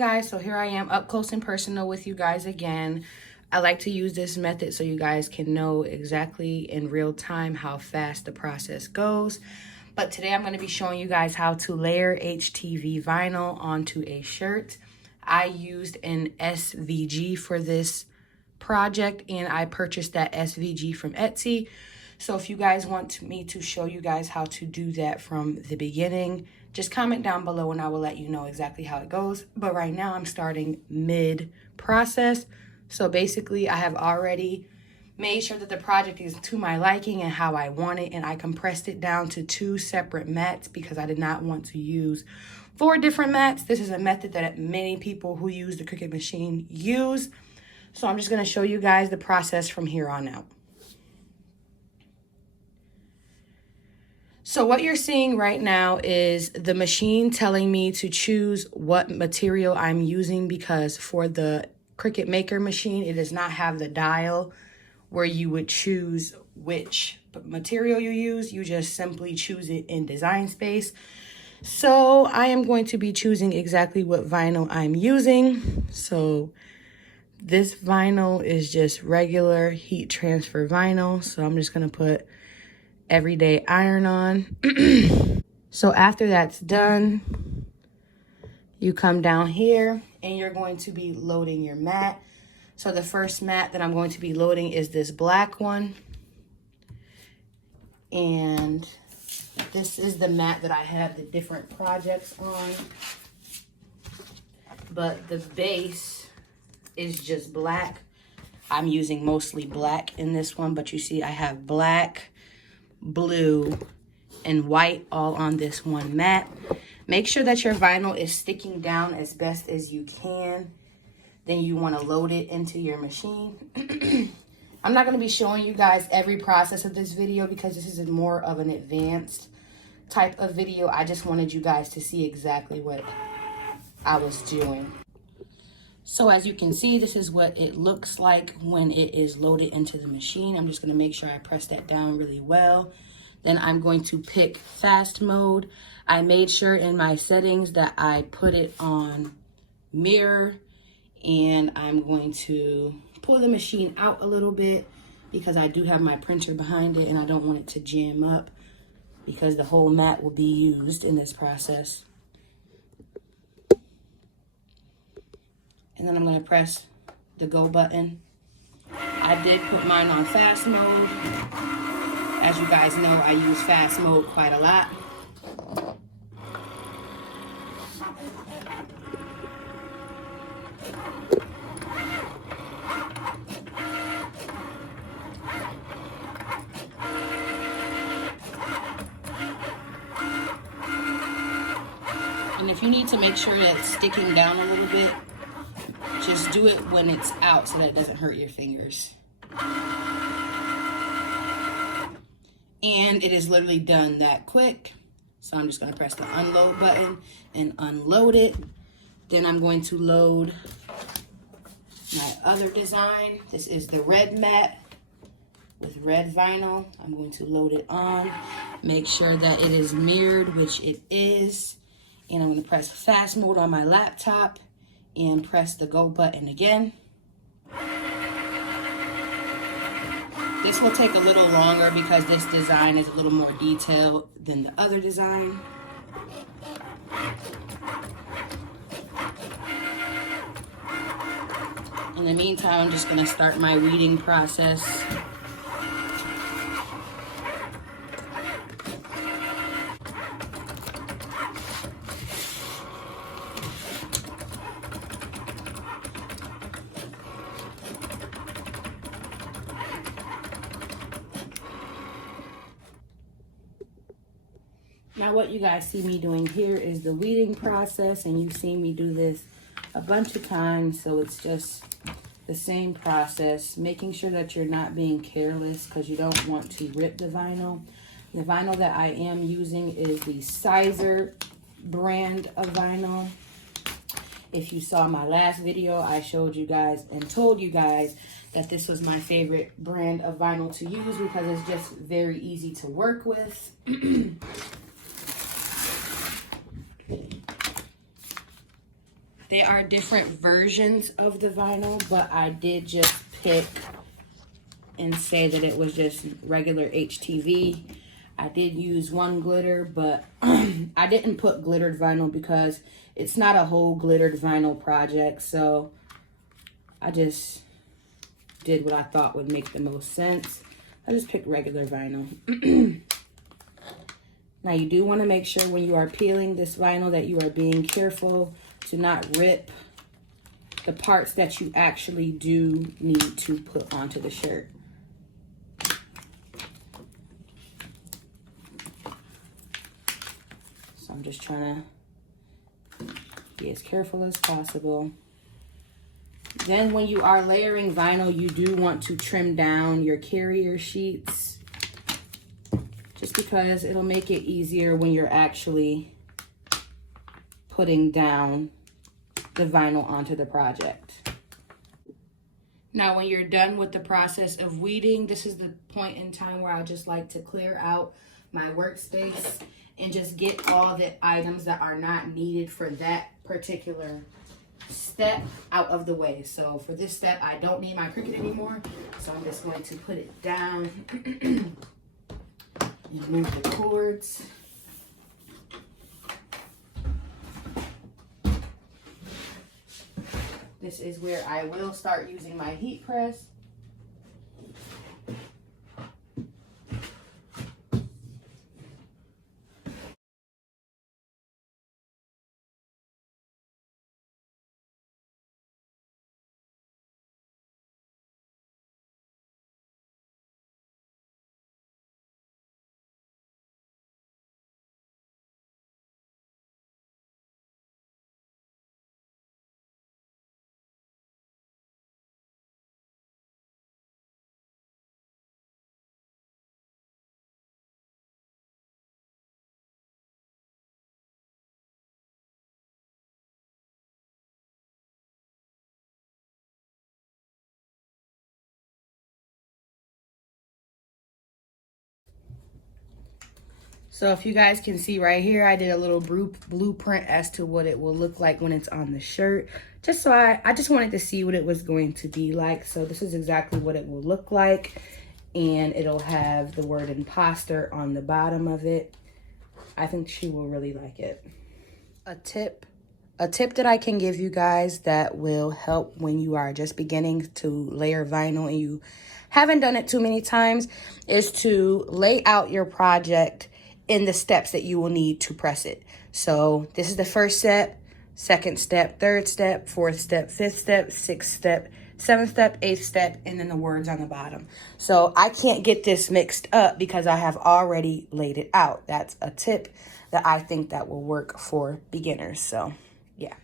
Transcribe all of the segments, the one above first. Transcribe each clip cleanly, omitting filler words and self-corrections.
guys, so here I am up close and personal with you guys again. I like to use this method so you guys can know exactly in real time how fast the process goes. But today I'm going to be showing you guys how to layer HTV vinyl onto a shirt. I used an SVG for this project and I purchased that SVG from Etsy. So if you guys want me to show you guys how to do that from the beginning, just comment down below and I will let you know exactly how it goes. But right now I'm starting mid-process. So basically I have already made sure that the project is to my liking and how I want it. And I compressed it down to 2 separate mats because I did not want to use 4 different mats. This is a method that many people who use the Cricut machine use. So I'm just going to show you guys the process from here on out. So what you're seeing right now is the machine telling me to choose what material I'm using, because for the Cricut Maker machine, it does not have the dial where you would choose which material you use. You just simply choose it in Design Space. So I am going to be choosing exactly what vinyl I'm using. So this vinyl is just regular heat transfer vinyl. So I'm just going to put everyday iron on. So after that's done, you come down here and you're going to be loading your mat. So the first mat that I'm going to be loading is this black one. And this is the mat that I have the different projects on. But the base is just black. I'm using mostly black in this one, but you see I have black, blue, and white all on this one mat. Make sure that your vinyl is sticking down as best as you can. Then you want to load it into your machine. I'm not going to be showing you guys every process of this video because this is more of an advanced type of video. I just wanted you guys to see exactly what I was doing. So as you can see, this is what it looks like when it is loaded into the machine. I'm just going to make sure I press that down really well. Then I'm going to pick fast mode. I made sure in my settings that I put it on mirror, and I'm going to pull the machine out a little bit because I do have my printer behind it and I don't want it to jam up because the whole mat will be used in this process. And then I'm going to press the go button. I did put mine on fast mode. As you guys know, I use fast mode quite a lot. And if you need to make sure that it's sticking down a little bit, just do it when it's out so that it doesn't hurt your fingers. And it is literally done that quick. So I'm just going to press the unload button and unload it. Then I'm going to load my other design. This is the red mat with red vinyl. I'm going to load it on. Make sure that it is mirrored, which it is. And I'm going to press fast mode on my laptop and press the go button again. This will take a little longer because this design is a little more detailed than the other design. In the meantime, I'm just going to start my weeding process. Now what you guys see me doing here is the weeding process, and you've seen me do this a bunch of times, so it's just the same process, making sure that you're not being careless because you don't want to rip the vinyl. The vinyl that I am using is the Sizer brand of vinyl. If you saw my last video, I showed you guys and told you guys that this was my favorite brand of vinyl to use because it's just very easy to work with. They are different versions of the vinyl, but I did just pick and say that it was just regular HTV. I did use one glitter, but I didn't put glittered vinyl because it's not a whole glittered vinyl project. So I just did what I thought would make the most sense. I just picked regular vinyl. Now you do want to make sure when you are peeling this vinyl that you are being careful to not rip the parts that you actually do need to put onto the shirt. So I'm just trying to be as careful as possible. Then when you are layering vinyl, you do want to trim down your carrier sheets, just because it'll make it easier when you're actually putting down the vinyl onto the project. Now, when you're done with the process of weeding, this is the point in time where I just like to clear out my workspace and just get all the items that are not needed for that particular step out of the way. So for this step, I don't need my Cricut anymore, so I'm just going to put it down and move the cords. This is where I will start using my heat press. So if you guys can see right here, I did a little blueprint as to what it will look like when it's on the shirt. Just so I just wanted to see what it was going to be like. So this is exactly what it will look like. And it'll have the word imposter on the bottom of it. I think she will really like it. A tip that I can give you guys that will help when you are just beginning to layer vinyl and you haven't done it too many times is to lay out your project in the steps that you will need to press it. So this is the first step, second step, third step, fourth step, fifth step, sixth step, seventh step, eighth step, and then the words on the bottom. So I can't get this mixed up because I have already laid it out. That's a tip that I think that will work for beginners. So yeah.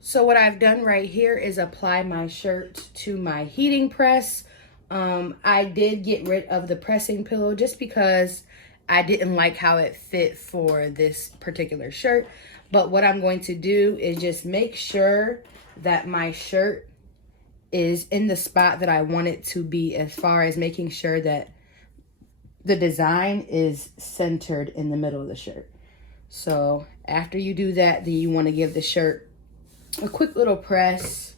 So what I've done right here is apply my shirt to my heating press. I did get rid of the pressing pillow just because I didn't like how it fit for this particular shirt. But what I'm going to do is just make sure that my shirt is in the spot that I want it to be, as far as making sure that the design is centered in the middle of the shirt. So after you do that, then you want to give the shirt a quick little press,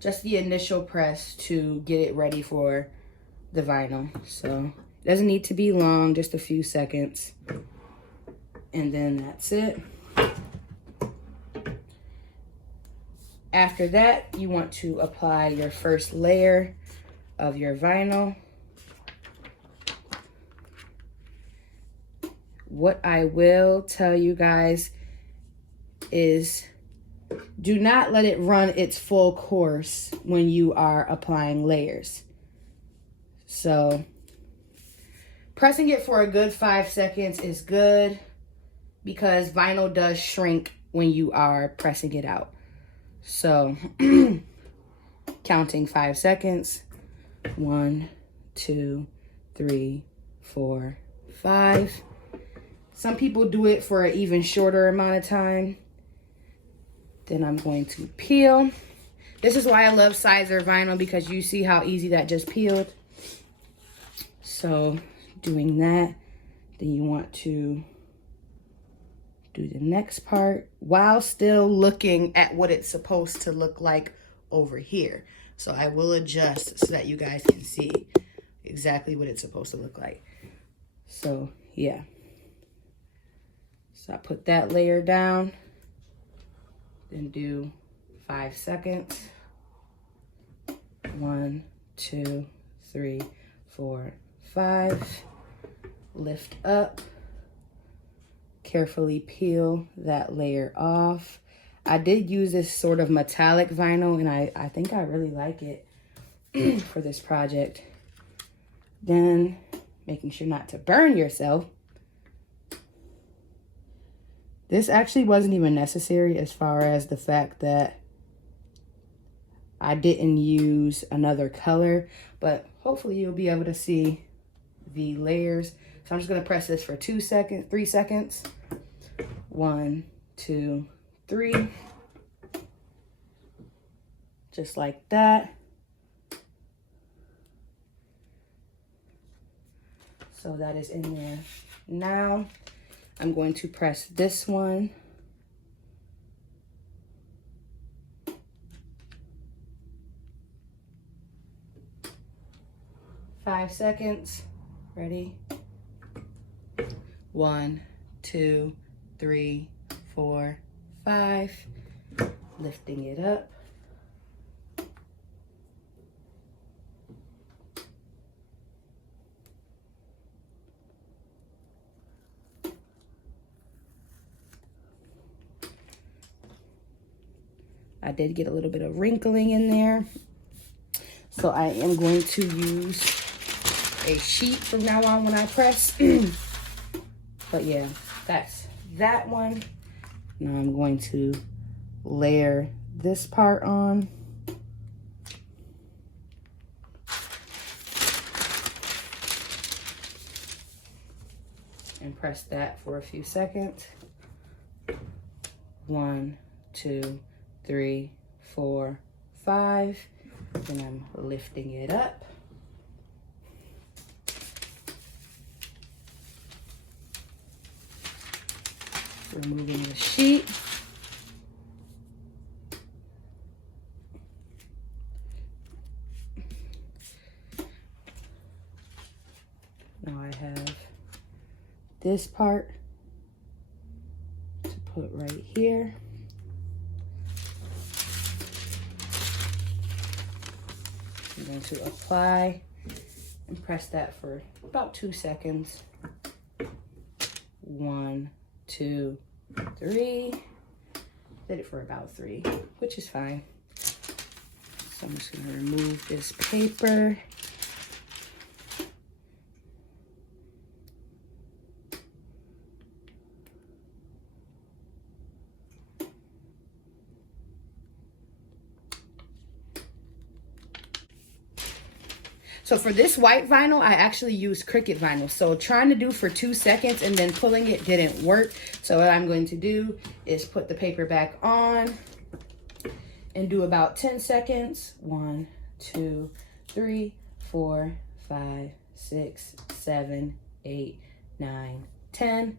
just the initial press to get it ready for the vinyl. So it doesn't need to be long, just a few seconds. And then that's it. After that, you want to apply your first layer of your vinyl. What I will tell you guys is do not let it run its full course when you are applying layers. So pressing it for a good 5 seconds is good because vinyl does shrink when you are pressing it out. So counting 5 seconds, 1, 2, 3, 4, 5. Some people do it for an even shorter amount of time. Then I'm going to peel. This is why I love Sizer vinyl, because you see how easy that just peeled. So doing that, then you want to do the next part while still looking at what it's supposed to look like over here. So I will adjust so that you guys can see exactly what it's supposed to look like. So yeah. So I put that layer down, then do 5 seconds. 1, 2, 3, 4, 5. Lift up. Carefully peel that layer off. I did use this sort of metallic vinyl, and I think I really like it for this project. Then, making sure not to burn yourself. This actually wasn't even necessary as far as the fact that I didn't use another color, but hopefully you'll be able to see the layers. So I'm just gonna press this for 3 seconds. 1, 2, 3. Just like that. So that is in there. Now I'm going to press this one. Five seconds. Ready? 1, 2, 3, 4, 5. Lifting it up. I did get a little bit of wrinkling in there. So I am going to use a sheet from now on when I press. But yeah, that's that one. Now I'm going to layer this part on. And press that for a few seconds. 1, 2, 3, 4, 5. Then I'm lifting it up. Removing the sheet. Now I have this part to put right here. I'm going to apply and press that for about 2 seconds. 1, 2, 3. Did it for about 3, which is fine. So I'm just going to remove this paper. So for this white vinyl, I actually used Cricut vinyl. So trying to do for 2 seconds and then pulling it didn't work. So what I'm going to do is put the paper back on and do about 10 seconds. 1, 2, 3, 4, 5, 6, 7, 8, 9, 10.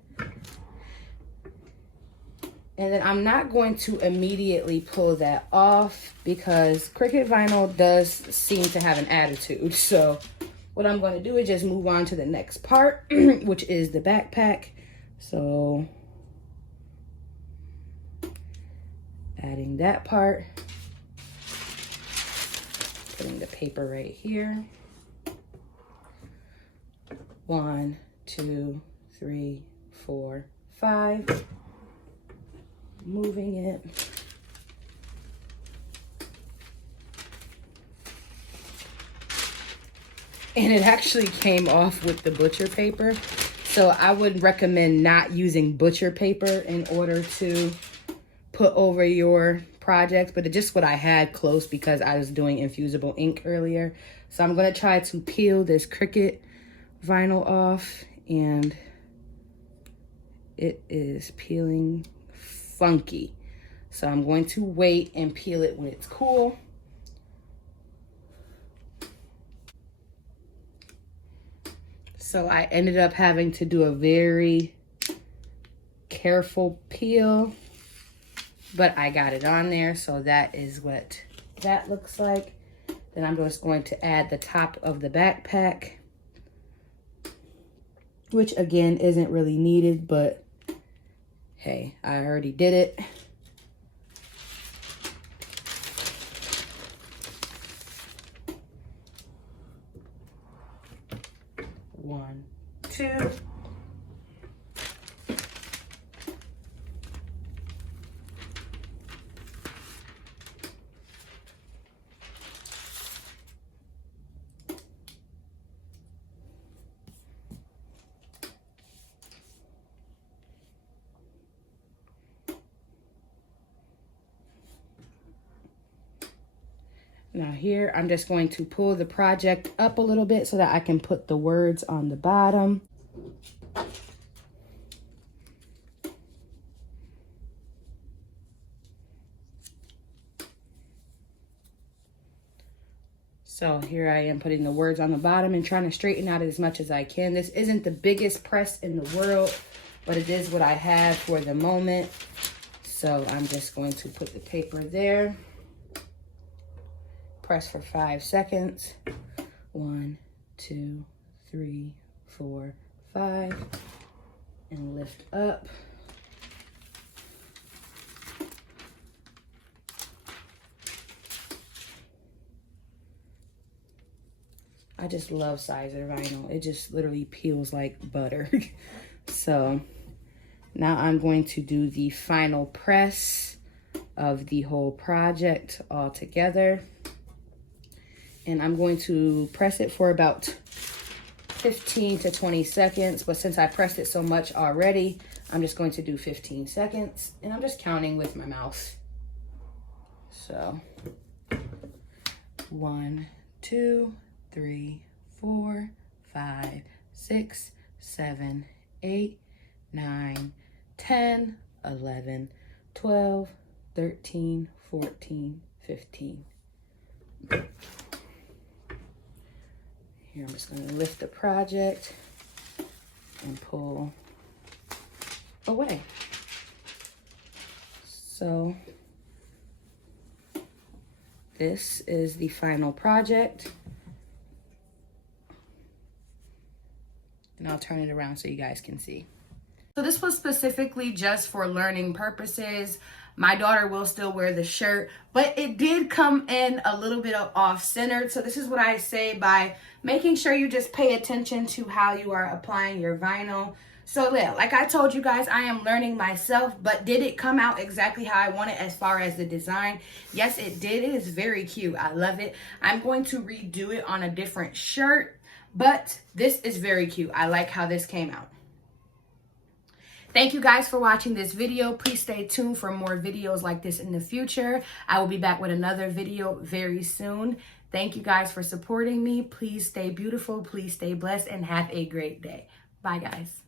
And then I'm not going to immediately pull that off because Cricut vinyl does seem to have an attitude. So what I'm going to do is just move on to the next part, which is the backpack. So adding that part, putting the paper right here. 1, 2, 3, 4, 5. Moving it. And it actually came off with the butcher paper. So I would recommend not using butcher paper in order to put over your project, but it's just what I had close because I was doing infusible ink earlier. So I'm going to try to peel this Cricut vinyl off, and it is peeling funky. So I'm going to wait and peel it when it's cool. So I ended up having to do a very careful peel, but I got it on there, so that is what that looks like. Then I'm just going to add the top of the backpack, which again isn't really needed, but hey, I already did it. One, two. Now here, I'm just going to pull the project up a little bit so that I can put the words on the bottom. So here I am putting the words on the bottom and trying to straighten out as much as I can. This isn't the biggest press in the world, but it is what I have for the moment. So I'm just going to put the paper there. Press for 5 seconds. 1, 2, 3, 4, 5. And lift up. I just love Sizer vinyl. It just literally peels like butter. So now I'm going to do the final press of the whole project all together. And I'm going to press it for about 15 to 20 seconds. But since I pressed it so much already, I'm just going to do 15 seconds. And I'm just counting with my mouse. So 1, 2, 3, 4, 5, 6, 7, 8, 9, 10, 11, 12, 13, 14, 15. Here, I'm just going to lift the project and pull away. So this is the final project. And I'll turn it around so you guys can see. So this was specifically just for learning purposes. My daughter will still wear the shirt, but it did come in a little bit of off-centered. So this is what I say by making sure you just pay attention to how you are applying your vinyl. So yeah, like I told you guys, I am learning myself, but did it come out exactly how I want it as far as the design? Yes, it did. It is very cute. I love it. I'm going to redo it on a different shirt, but this is very cute. I like how this came out. Thank you guys for watching this video. Please stay tuned for more videos like this in the future. I will be back with another video very soon. Thank you guys for supporting me. Please stay beautiful, please stay blessed, and have a great day. Bye, guys.